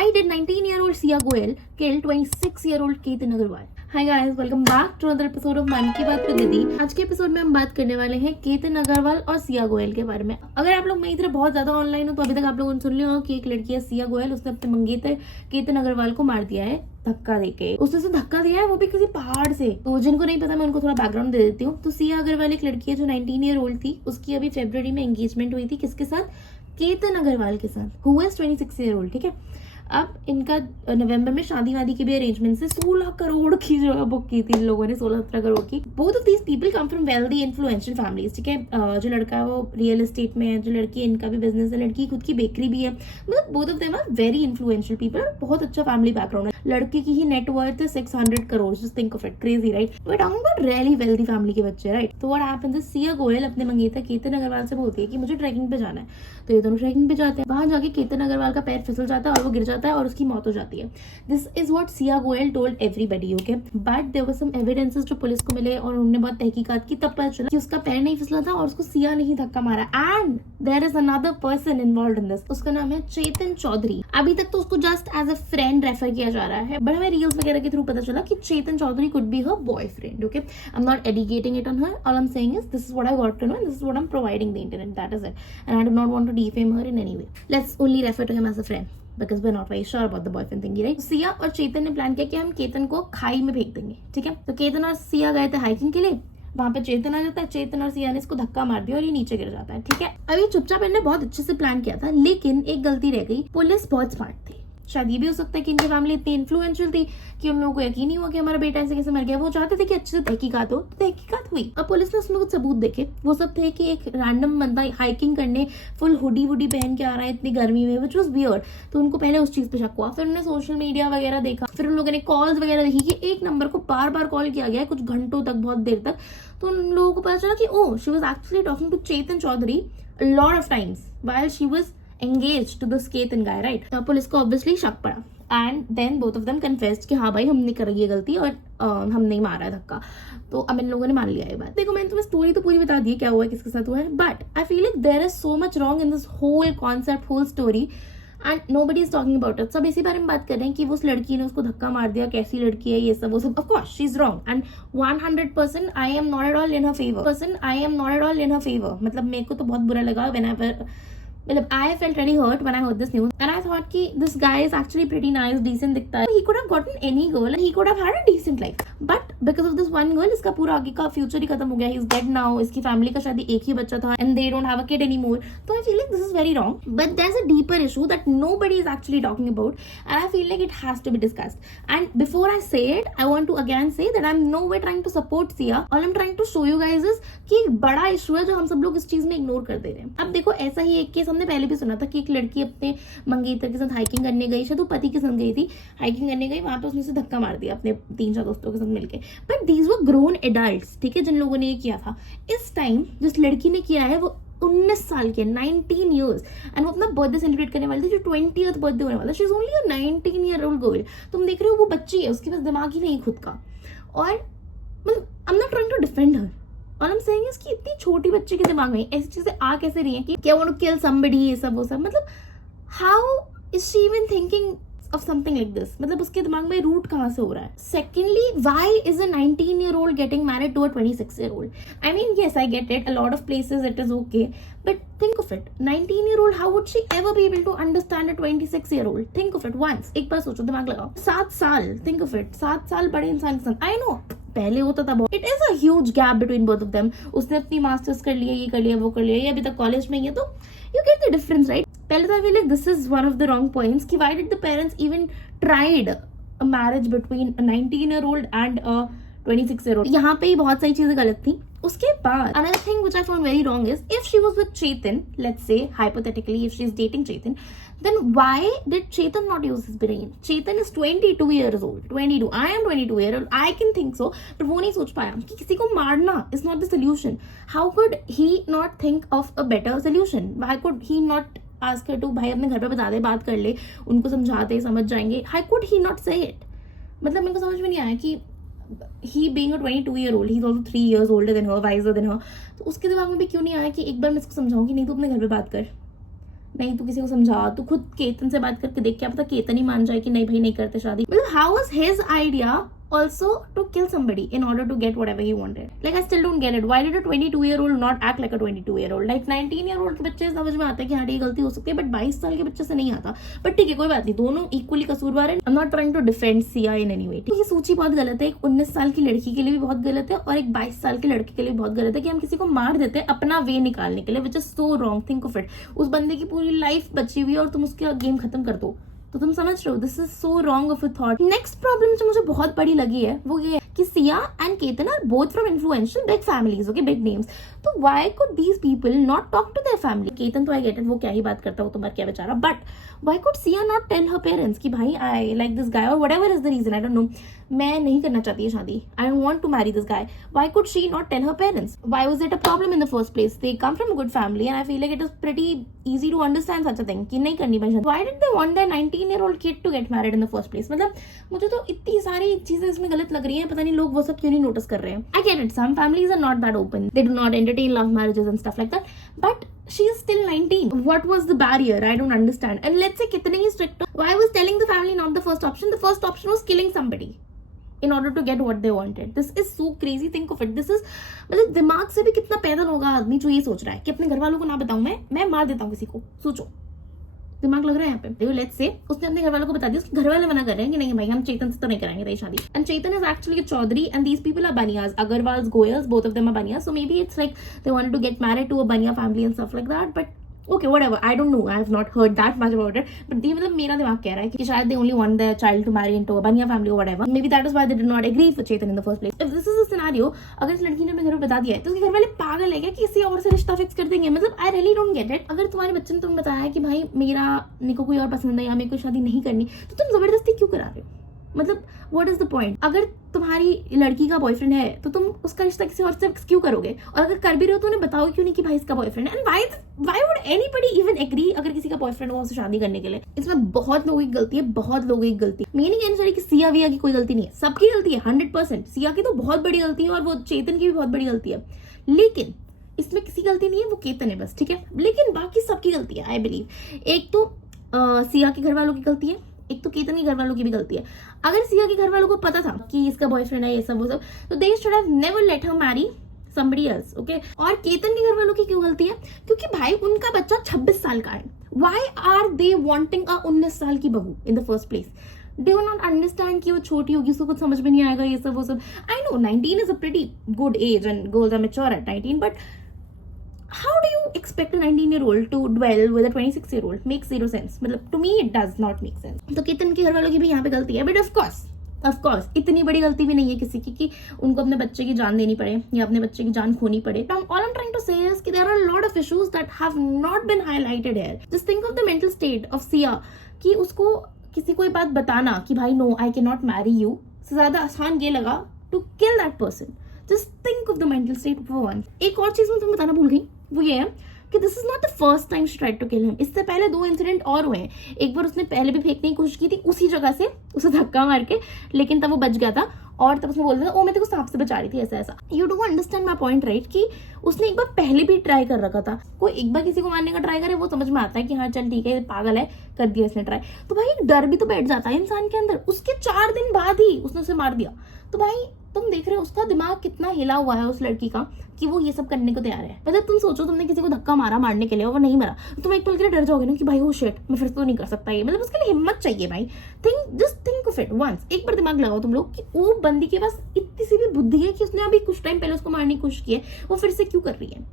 Why did 19-year-old Sia Goel kill 26-year-old Ketan Agarwal? Hi guys, welcome back to another episode of मन की बात with दीदी। आज के एपिसोड में हम बात करने वाले हैं केतन अग्रवाल और सिया गोयल के बारे में। अगर आप लोग मेरी तरह बहुत ज्यादा ऑनलाइन हो तो अभी तक आप लोगों ने सुन लिया होगा कि एक लड़की है सिया गोयल, उसने अपने मंगेतर केतन अग्रवाल को मार दिया है धक्का देके। उसने उसे धक्का दिया है वो भी किसी पहाड़ से। तो जिनको नहीं पता मैं उनको थोड़ा बैकग्राउंड दे देती हूँ। तो सिया अग्रवाल एक लड़की है जो 19 ईयर ओल्ड थी। उसकी अभी फरवरी में एंगेजमेंट हुई थी किसके साथ? केतन अग्रवाल के साथ, हु इज 26 ईयर ओल्ड। ठीक है, अब इनका नवंबर में शादी वादी की भी अरेंजमेंट से 16 करोड़ की जो बुक की थी इन लोगों ने, 16-17 करोड़ की। Both of these people come from wealthy influential families. ठीक है, जो लड़का है वो रियल एस्टेट में है, जो लड़की है इनका भी बिजनेस है, लड़की खुद की बेकरी भी है। मतलब both of them are very influential people. बहुत अच्छा फैमिली बैकग्राउंड है। लड़के की ही नेटवर्थ है 600 crore. Just think of it, crazy right. We are talking about really wealthy family के बच्चे राइट। तो what happens is Siya Goyal अपने मंगेतर केतन अग्रवाल से बोलती है कि मुझे ट्रैकिंग पे जाना है। तो ये दोनों ट्रैकिंग पे जाते हैं। वहां जाके केतन अग्रवाल का पैर फिसल जाता है और वो गिर जाता है और उसकी मौत हो जाती है। This is what Siya Goyal told everybody. Okay, but there were some evidences जो पुलिस को मिले और उन्होंने बहुत तहकीकात की, तब पता चला कि उसका पैर नहीं फिसला था और उसको सिया ने ही धक्का मारा। And there is another person involved in this. उसका नाम है चेतन चौधरी। अभी तक तो उसको just as a friend refer किया जा रहा है, बट हमें रील्स वगैरह के थ्रू पता चला कि Chetan Chaudhary could be her boyfriend. Okay, I am not indicating it on her, all I am saying is this is what I got to know and this is what I am providing the internet, that is it. And I do not want to defame her in any way. Let's only refer to him as a friend because we're not very sure about the boyfriend thingy, right? Siya और चेतन ने plan किया कि हम केतन को खाई में फेंक देंगे। ठीक है, तो केतन और सिया गए थे हाइकिंग के लिए। वहां पे चेतन आ जाता है, चेतन और सिया ने इसको धक्का मार दिया और ये नीचे गिर जाता है। ठीक है, अभी चुपचाप इन्होंने बहुत अच्छे से प्लान किया था, लेकिन एक गलती रह गई। पुलिस बहुत स्मार्ट थी। शायद ये भी हो सकता है कि इनकी फैमिली इतनी इन्फ्लुएंशियल थी कि उन लोगों को यकीन नहीं हुआ कि हमारा बेटा ऐसे कैसे मर गया। वो चाहते थे कि अच्छे से तहकीकात हो, तो तहकीकात हुई। अब पुलिस ने उसमें कुछ सबूत देखे। वो सब थे कि एक रैंडम बंदा हाइकिंग करने फुल हुडी वुडी पहन के आ रहा है इतनी गर्मी में, विच वाज वियर्ड। तो उनको पहले उस चीज पे शक हुआ। फिर उन्होंने सोशल मीडिया वगैरह देखा, फिर उन लोगों ने कॉल्स वगैरह देखी कि एक नंबर को बार बार कॉल किया गया है कुछ घंटों तक, बहुत देर तक। तो उन लोगों को पता चला कि oh, she was actually talking to Chetan Chaudhary a lot of times while she was engaged to this Ketan guy, right? तो पुलिस को obviously शक पड़ा and then both of them confessed कि हाँ भाई हमने करी ये गलती और हमने ही मारा है धक्का। तो अब इन लोगों ने मान लिया ये बात। देखो, मैंने तुम्हें स्टोरी तो पूरी बता दी है क्या हुआ है, किसके साथ हुआ है, but I feel like there is so much wrong in this whole concept, whole story, and nobody is talking about it. सब इसी बारे में बात कर रहे हैं कि वो उस लड़की ने उसको धक्का मार दिया, कैसी लड़की है ये सब, वो सब। Of course she is wrong and 100% I am not at all in her favour. मतलब मेरे को तो बहुत बुरा लगा व्हेनेवर, मतलब I felt really hurt when I heard this news and I thought कि this guy is actually pretty nice, decent दिखता है। He could have gotten any girl and he could have had a decent life, but because of this one girl इसका पूरा आगे का future ही खत्म हो गया। He is dead now। इसकी फैमिली का शायद एक ही बच्चा था and they don't have a kid anymore। तो I feel like this is very wrong, but there's a deeper issue that nobody is actually talking about and I feel like it has to be discussed। And before I say it, I want to again say that I'm nowhere trying to support Sia। All I'm trying to show you guys is कि एक बड़ा issue है जो हम सब लोग इस चीज में इग्नोर कर दे रहे हैं। अब देखो, ऐसा ही एक केस हमने पहले भी सुना था कि एक लड़की अपने मंगेतर के साथ हाइकिंग करने गई, शायद वो पति के साथ गई थी, हाइकिंग करने गई, वहां पे उसने उसे धक्का मार दिया अपने 3-4 दोस्तों के साथ मिलके। But these were grown adults, ठीक है, जिन लोगों ने ये किया था। इस टाइम जिस लड़की ने किया है वो 19 साल की, 19 ईयर्स, एंड वो अपना बर्थडे सेलिब्रेट करने वाली थी, जो 20th बर्थडे होने वाला। She is only a 19 year old girl. तुम देख रहे हो वो बच्ची है, उसके पास दिमाग ही नहीं खुद का। और मतलब I am not trying to defend her, और हम सेइंग इज कि इतनी छोटी बच्ची के दिमाग में ऐसी चीजें आ कैसे रही हैं कि क्या वांट टू किल समबडी, ये सब वो सब। मतलब how is she even thinking of something like this? मतलब उसके दिमाग में रूट कहाँ से हो रहा है? Secondly, why is a 19-year-old getting married to a 26-year-old? I mean, yes, I get it. A lot of places it is okay, but think of it. 19-year-old, how would she ever be able to understand a 26-year-old? Think of it once. एक बार सोचो, दिमाग लगाओ। 7 साल, think of it. 7 साल बड़े इंसान के साथ। I know, पहले होता था बहुत। It is a huge gap between both of them. उसने अपनी मास्टर्स कर लिया, ये कर लिया, वो कर लिया, ये अभी तक कॉलेज में ही है, तो you get the difference, right? पहले तो I feel like this is one of the wrong points कि why did the parents even tried a marriage between a 19-year-old and a 26-year-old? यहाँ पे ही बहुत सारी चीजें गलत थी। उसके बाद another thing which I found very wrong is if she was with Chetan, let's say hypothetically if she is dating Chetan, then why did Chetan not use his brain? Chetan is 22 years old, 22, I am 22 years old, I can think so, but वो नहीं सोच पाया कि किसी को मारना is not the solution. How could he not think of a better solution? Why could he not ask her to भाई अपने घर पे बता दे, बात कर ले, उनको समझाते समझ जाएंगे? How could he not say it? मतलब मेरे को समझ में नहीं आया कि he being a 22-year-old, he's also 3 years older than her, wiser than her, तो उसके दिमाग में भी क्यों नहीं आया कि एक बार मैं इसको समझाऊं कि नहीं, तू अपने घर पे बात कर, नहीं तू किसी को समझा, तू खुद केतन से बात करके देख, क्या पता केतन ही मान जाए कि नहीं भाई नहीं करते शादी। मतलब how was his idea also to kill somebody in order to get whatever he wanted? Like I still don't get it. Why did a 22-year-old not act like a 22-year-old? Like 19-year-old के बच्चे समझ में आता है कि हाँ ये गलती हो सकती है, बट 22 साल के बच्चे से नहीं आता। बट ठीक है कोई बात नहीं, दोनों इक्वली कसूरवार है। I'm not trying to defend Siya in any way। ये सूची बहुत गलत है, एक 19 साल की लड़की के लिए भी बहुत गलत है और एक 22 साल के लड़के के लिए बहुत गलत है कि हम किसी को मार देते हैं अपना वे निकालने के लिए, which is so wrong। Think of it, उस बंदे की पूरी लाइफ बची हुई है और तुम उसका गेम खत्म कर दो, तो तुम समझ रहे हो, this is so wrong of a thought. Next problem जो मुझे बहुत बड़ी लगी है वो ये है कि Siya and Ketan are both from influential big families, okay, big names. तो why could these people not talk to their family? Ketan तो आई गेट इट, वो क्या ही बात करता हो, तुम्हारा क्या बेचारा, but why could Siya not tell her parents कि भाई आई लाइक दिस गाय और whatever is the reason, I don't know, मैं नहीं करना चाहती है शादी, I don't want to marry this guy. Why could she not tell her parents? Why was it a problem in the first place? They come from a good family and I feel like it is pretty easy to understand such a thing कि नहीं करनी भाई। Why did they want their 19-year-old kid to get married in the first place? मतलब मुझे तो इतनी सारी चीजें इसमें गलत लग रही हैं, पता नहीं लोग वो सब क्यों नहीं नोटिस कर रहे हैं। I get it, some families are not that open, they do not entertain love marriages and stuff like that, but she is still 19. What was the barrier? I don't understand. And let's say कितने ही strict, why was telling the family not the first option? The first option was killing somebody in order to get what they wanted. This is so crazy, think of it. This is मतलब दिमाग से भी कितना पैदल होगा आदमी जो ये सोच रहा है कि अपने घर वालों को ना बताऊं, मैं मार देता हूँ किसी को। सोचो, दिमाग लग रहा है यहाँ पे। लेट्स से उसने अपने घर वालों को बता दिया, उसके घर वाले मना कर रहे हैं कि नहीं भाई हम चेतन से तो नहीं कराएंगे तेरी शादी। And Chetan is actually Chaudhary and these people are Banias, Agarwals, Goyals, both of them are Banias, so may be it's like they wanted to get married to a Bania family and stuff like that, but okay whatever, I don't know, I have not heard that much about it, but ये मतलब मेरा दिमाग कह रहा है कि शायद they only want their child to marry into a baniya family or whatever, maybe that is why they did not agree for Chetan in the first place. If this is a scenario, अगर इस लड़की ने अपने घर में बता दिया है तो उसके घर वाले पागल है क्या कि किसी और से रिश्ता फिक्स कर देंगे? मतलब I really don't get it। अगर तुम्हारे बच्चे ने तुम्हें बताया है कि भाई मेरा को कोई और पसंद है या मेरे को शादी नहीं करनी, तो तुम जबरदस्ती क्यों करा रहे हो? मतलब व्हाट इज द पॉइंट? अगर तुम्हारी लड़की का बॉयफ्रेंड है तो तुम उसका रिश्ता किसी और से क्यों करोगे? और अगर कर भी रहे हो तो उन्हें बताओ क्यों नहीं कि भाई इसका बॉयफ्रेंड है? And why would anybody even agree अगर किसी का बॉयफ्रेंड हो उससे शादी करने के लिए? इसमें बहुत लोगों की गलती है, बहुत लोगों की गलती। मैं नहीं कहना चाह कि सिया विया की कोई गलती नहीं है, सबकी गलती है 100%। सिया की तो बहुत बड़ी गलती है और वो चेतन की भी बहुत बड़ी गलती है, लेकिन इसमें किसी गलती नहीं है, वो केतन है बस, ठीक है। लेकिन बाकी सबकी गलती है, आई बिलीव। एक तो सिया के घर वालों की गलती है, एक तो केतन के घर वालों की भी गलती है। अगर सिया के घर वालों को पता था कि इसका बॉयफ्रेंड है ये सब वो सब, तो they should have never let her marry somebody else, okay? और केतन के घर वालों की क्यों गलती है? क्योंकि भाई उनका बच्चा 26 साल का है। Why are they wanting a 19 साल की बहू in the first place? They do not understand कि वो छोटी होगी, उसको कुछ समझ में नहीं आएगा ये सब वो सब। I know 19 is a pretty good age and girls are mature at 19, but how do you expect a 19-year-old to dwell with a 26-year-old? Makes zero sense. मतलब to me it does not make sense. तो केतन के घर वालों की भी यहाँ पे गलती है, but of course इतनी बड़ी गलती भी नहीं है किसी की कि उनको अपने बच्चे की जान देनी पड़े या अपने बच्चे की जान खोनी पड़े। All I'm trying to say is कि there are a lot of issues that have not been highlighted here. Just think of the mental state of Sia कि उसको किसी को ये बात बताना कि भाई no I cannot marry you से ज्यादा आसान ये लगा to kill that person. Just think of the mental state for once. एक और चीज मैं तुम्हें बताना भूल गई, वो ये है कि this is not the first time she tried to kill him. इससे पहले 2 इंसिडेंट और हुए हैं। एक बार उसने पहले भी फेंकने की कोशिश की थी उसी जगह से, उसे धक्का मार के, लेकिन तब वो बच गया था और तब उसने बोल दिया ओ मैं तेरे को सांप से बचा रही थी, ऐसा ऐसा। You don't understand my point right कि उसने एक बार पहले भी ट्राई कर रखा था। कोई एक बार किसी को मारने का ट्राई करे वो समझ में आता है कि हाँ चल ठीक है पागल है, कर दिया इसने ट्राई, तो भाई एक डर भी तो बैठ जाता है इंसान के अंदर। उसके 4 दिन बाद ही उसने उसे मार दिया, तो भाई तुम देख रहे हो उसका दिमाग कितना हिला हुआ है उस लड़की का कि वो ये सब करने को तैयार है। मतलब तुम सोचो तुमने किसी को धक्का मारा मारने के लिए और वो नहीं मरा, तो तुम एक पल के लिए डर जाओगे ना कि भाई वो शिट मैं फिर तो नहीं कर सकता ये। मतलब उसके लिए हिम्मत चाहिए भाई। Just think of it once, एक बार दिमाग लगाओ तुम लोग कि वो बंदी के पास इतनी सी भी बुद्धि है कि उसने अभी कुछ टाइम पहले उसको मारने की कोशिश की है, वो फिर से क्यों कर रही है?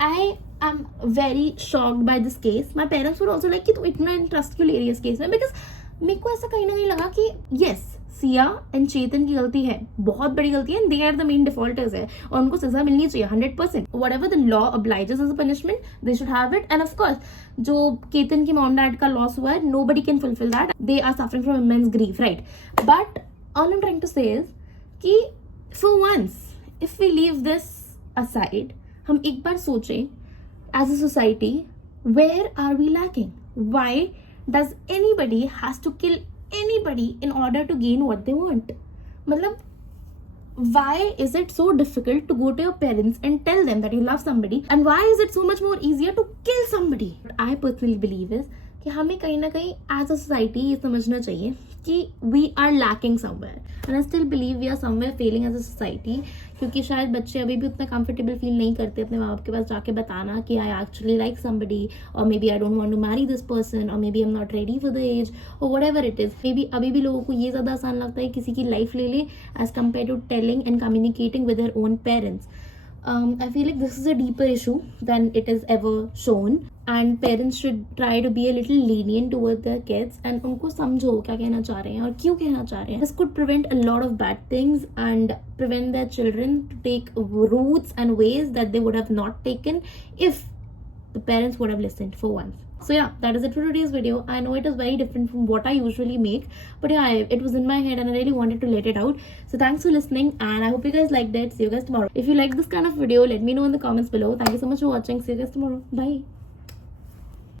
I am very shocked by this case. My parents were also like कि तुम इतना इंटरेस्ट क्यों ले रही है इस केस में, बिकॉज मेरे को ऐसा कहीं ना कहीं लगा कि यस सिया एंड चेतन की गलती है, बहुत बड़ी गलती है, and they are the main defaulters है और उनको सजा मिलनी चाहिए 100%। Whatever the law obliges as a punishment they should have it. And of course जो केतन की मॉम डैड का लॉस हुआ है nobody can fulfil that, they are suffering from immense grief right. But all I am trying to say is कि for once if we leave this aside, हम एक बार सोचें as a society where are we lacking? Why does anybody has to kill anybody in order to gain what they want? मतलब why is it so difficult to go to your parents and tell them that you love somebody, and why is it so much more easier to kill somebody? What I personally believe is कि हमें कहीं ना कहीं as a society ये समझना चाहिए कि we are lacking somewhere, and I still believe we are somewhere failing as a society, क्योंकि शायद बच्चे अभी भी उतना कंफर्टेबल फील नहीं करते अपने माँ बाप के पास जाके बताना कि आई एक्चुअली लाइक समबडी, और may be I don't want to marry this person, और may be I am not ready for the age, और whatever it is. May be अभी भी लोगों को ये ज़्यादा आसान लगता है किसी की लाइफ ले ले as compare to telling and communicating with their own parents. I feel like this is a deeper issue than it is ever shown, and parents should try to be a little lenient towards their kids and उनको समझो क्या कहना चाह रहे हैं और क्यों कहना चाह रहे हैं. This could prevent a lot of bad things and prevent their children to take routes and ways that they would have not taken if the parents would have listened for once. So yeah, that is it for today's video. I know it is very different from what I usually make, but yeah, it was in my head and I really wanted to let it out. So thanks for listening, and I hope you guys liked it. See you guys tomorrow. If you like this kind of video, let me know in the comments below. Thank you so much for watching. See you guys tomorrow. Bye.